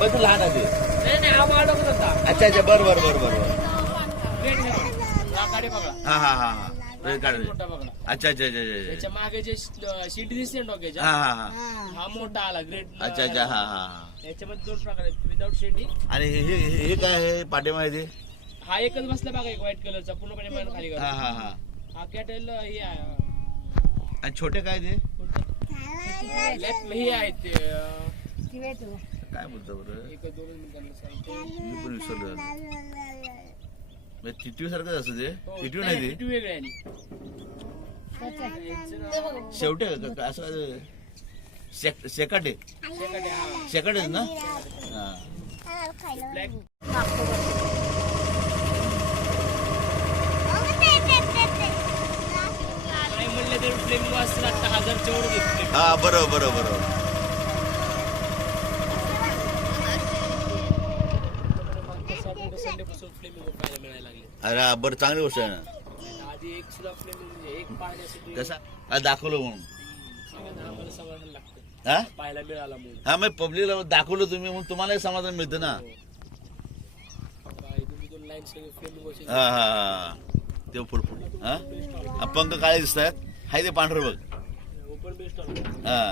बस लहान आहे ते. नाही हा वाढवत होता. अच्छा अच्छा बर बर बर बर बर. रेड हे बघा. राखाडी बघा. हा हा हा हा राखाडी मोठा बघा. अच्छा अच्छा अच्छा अच्छा त्याच्या मागे जे शीट दिसते ना डोक्याच्या, हा हा हा हा मोठा आला ग्रेट. अच्छा अच्छा हा हा. याच्यामध्ये दोन प्रकार आहेत, विदाउट शेंडी. आणि हे काय आहे पाठीमागे ते? हा एकच बसला बघा, एक व्हाईट कलरचा पूर्णपणे मान खाली हा करा. हा हा. हा कॅटेल हे आहे. आणि छोटे काय ते? लेफ्ट हे आहेत ते काय बोलतो बरं? एक दोन मिनिटांनी सांगतो. मी पण विसरलो. टिटवी सारखंच असं ते? टिटवी नाही ते? टिटवी वेगळी आहे. शेवटे असं शेकाटे शेकाटेच ना? हा. ब्लॅक नाही म्हणले तर फ्लेमिंग असतील आता 1000च्या वर घेतले. हा बरोबर बरोबर बरोबर. संडे पासून फ्लेमिंग पाहायला मिळायला लागले. अरे बरं चांगली गोष्ट आहे ना. आधी एक सुद्धा फ्लेमिंग एक पाहण्यासाठी कसा दाखवलं म्हणून सगळ्यांना आम्हाला समाधान लागतं हा पाहायला मिळाला म्हणून. हा मग पब्लिकला दाखवलं तुम्ही म्हणून तुम्हालाही समाधान मिळतं ना. तुम्ही दोन लाईन सगळे फ्लेमिंग होते. हा हा हा ते फुल फुल हा पंख काळे दिसत आहेत. हाय ते पांढरं बघ. ओपन बेस्ट हा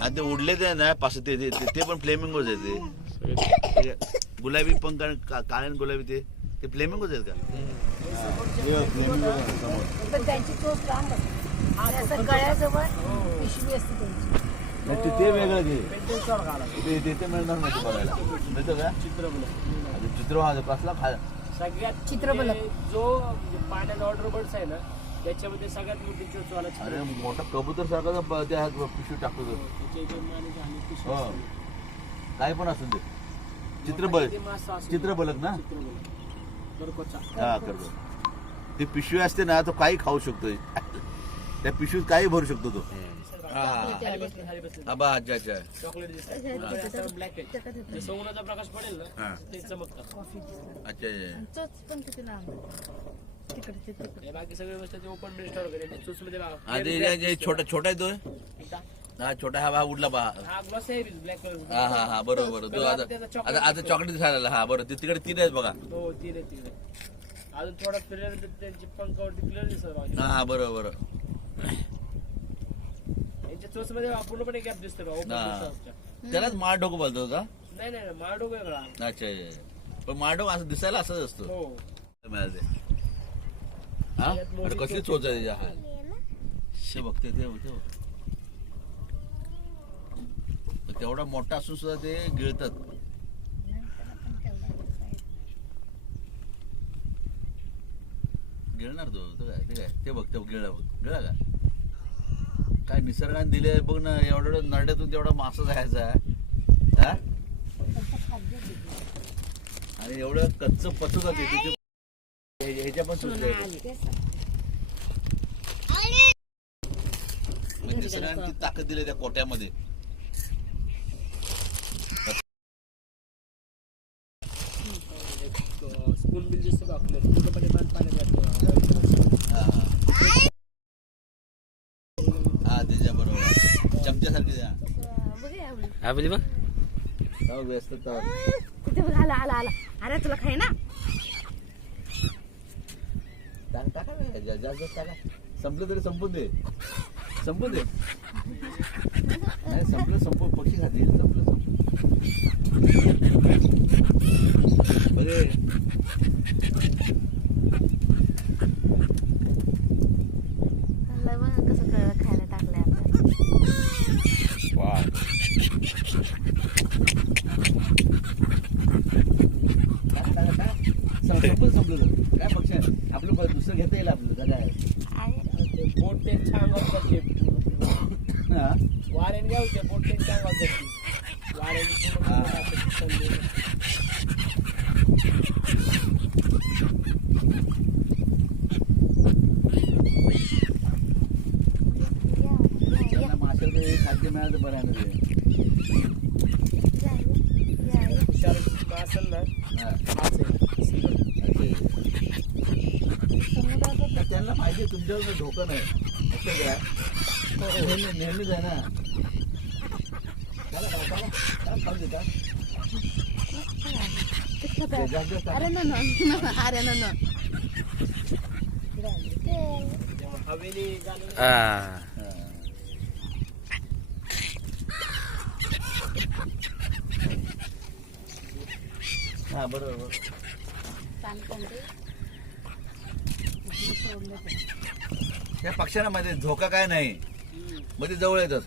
आणि ते उडले ते ना पास ते पण फ्लेमिंगोच आहे ते. गुलाबी पंख आणि काळे आणि गुलाबी ते फ्लेमिंगोच आहेत का? त्यांची चोच लांब असते, गळ्याजवळ पिशवी असते त्यांची. ते वेगळं ते मिळणार नाही बघायला. मिळतं का चित्र कसला सगळ्यात चित्रबलक. जो पाण्यात ऑर्डर बर्ड्स आहे ना त्याच्यामध्ये सगळ्यात मोठी चोचवाला अरे मोठा कबूतर सारखा त्या पिशवी टाकतो तो. हो काय पण असून ते चित्रबलक ना. हा करतो ती पिशवी असते ना तो काही खाऊ शकतो. त्या पिशवीत काही भरू शकतो तो. अच्छा अच्छा चॉकलेट ब्लॅक आहे. जसं उन्हाचा प्रकाश पडेल ना ते चमकतात. अच्छा चोच पण किती लांब आहे. तिकडे बाकी सगळे वस्तू ओपन बेस्ट वगैरे चूस मध्ये छोटा छोटा आहे तो. हा छोटा हा उडला बा. हा ग्लॉस आहे ब्लॅक कलर. हा हा हा बरोबर तो आता चॉकलेट दिसायला. हा बरोबर ते तिकडे 3 आहेत बघा. हो 3 आहे. अजून थोडा फिरल्यानंतर त्यांची पंखावरती क्लिअर दिसत बघा. हा बरोबर यांच्या चोच मध्ये पूर्णपणे गॅप दिसतो बघा ओपन. त्यालाच माळ डोकं बोलतो का? नाही मारडोक वेगळा. अच्छा पण माळडोक असं दिसायला असंच असतो. हो मिळाले हा कसली चोच आहे त्याच्या. हा बघते ते तेवढा मोठा असून सुद्धा ते गिळतात. गिळणार तो काय ते बघ गिळा का काय निसर्गाने दिले बघ ना. एवढं नरड्यातून तेवढा मासा जायचा हा आणि एवढं कच्च पचत होते ह्याच्या पण निसर्गाने ताकद दिली त्या कोट्यामध्ये. स्पून बिल दिसतो बघा पूर्णपणे पाण्यात. हा त्याच्या बरोबर चमच्यासारखे द्या. हा बोली बघ व्यस्त तिथे बघ आला आला आला. अरे तुला खाय ना. टाका जास्त टाका. संपलं तरी संपून दे नाही संपलं पक्षी खातील. संपलं बघे कसं खायला टाकलंय वा संपलं काय पक्ष आहे आपलं दुसरं घेता येईल आपलं काय बोट ते छान वाजतात. वाऱ्याने घ्यावते बोट ते छान वाजतात. वाऱ्याने माशाचं खाद्य मिळालं बरं आहे हुशार असेल ना त्यांना माहिती तुमच्यावर धोका नाही. नेहमीच आहे ना. खाऊ देता अरे no. हवेली झालं हा बरोबर. या पक्ष्यांना मध्ये धोका काय नाही, मध्ये जवळ येतात.